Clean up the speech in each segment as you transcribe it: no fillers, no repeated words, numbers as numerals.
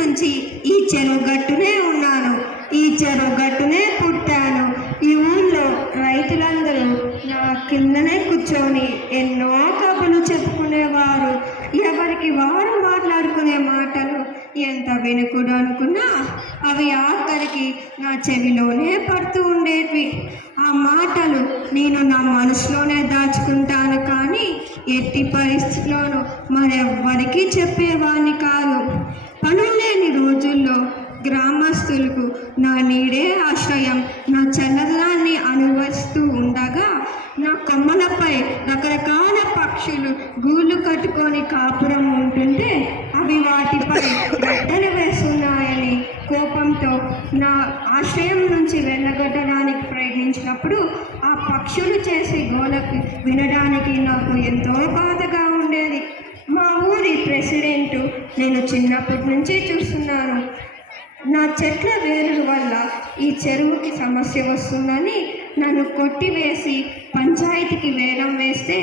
నుంచి ఈ చెరువు గట్టునే ఉన్నాను, ఈ చెరువు గట్టునే పుట్టాను. ఈ ఊళ్ళో రైతులందరూ నా కిందనే కూర్చొని ఎన్నో కబుర్లు చెప్పుకునేవారు. ఎవరికి వారు మాట్లాడుకునే మాటలు ఎంత వినకుడు అనుకున్నా అవి ఆఖరికి నా చెవిలోనే పడుతూ ఉండేవి. ఆ మాటలు నేను నా మనసులోనే దాచుకుంటాను, కానీ ఎట్టి పరిస్థితిలోనూ మరెవ్వరికీ చెప్పేవాడిని కాదు. పనులేని రోజుల్లో గ్రామస్తులకు నా నీడే ఆశ్రయం. నా చల్లదనాన్ని అనుభవిస్తూ ఉండగా నా కొమ్మలపై రకరకాల పక్షులు గూళ్ళు కట్టుకొని కాపురం ఉంటుంటే అవి వాటిపై గడ్డలు వేస్తున్నాయని కోపంతో నా ఆశ్రయం నుంచి వెళ్ళగొట్టడానికి ప్రయత్నించినప్పుడు ఆ పక్షులు చేసే గోలకు వినడానికి నాకు ఎంతో బాధగా ఉండేది. మా ఊరి ప్రెసిడెంటు నేను చిన్నప్పటి నుంచి చూస్తున్నాను. నా చెట్ల వేరుల వల్ల ఈ చెరువుకి సమస్య వస్తుందని నన్ను కొట్టివేసి పంచాయతీకి వేలం వేస్తే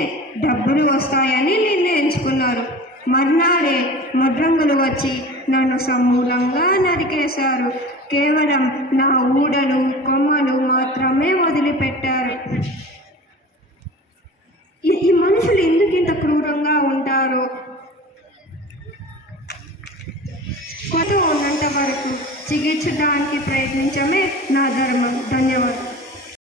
డబ్బులు వస్తాయని నిర్ణయించుకున్నారు. మర్నాడే మొడ్రంగులు వచ్చి నన్ను సమూలంగా నరికేశారు. కేవలం నా ఊడలు కొమ్మలు మాత్రమే వదిలిపెట్టారు. ఈ మనుషులు ఎందుకు ఇంత క్రూరంగా ఉంటారో. కొత్త ఉన్నంత వరకు చికిత్సడానికి ప్రయత్నించడమే నా ధర్మం. ధన్యవాదాలు.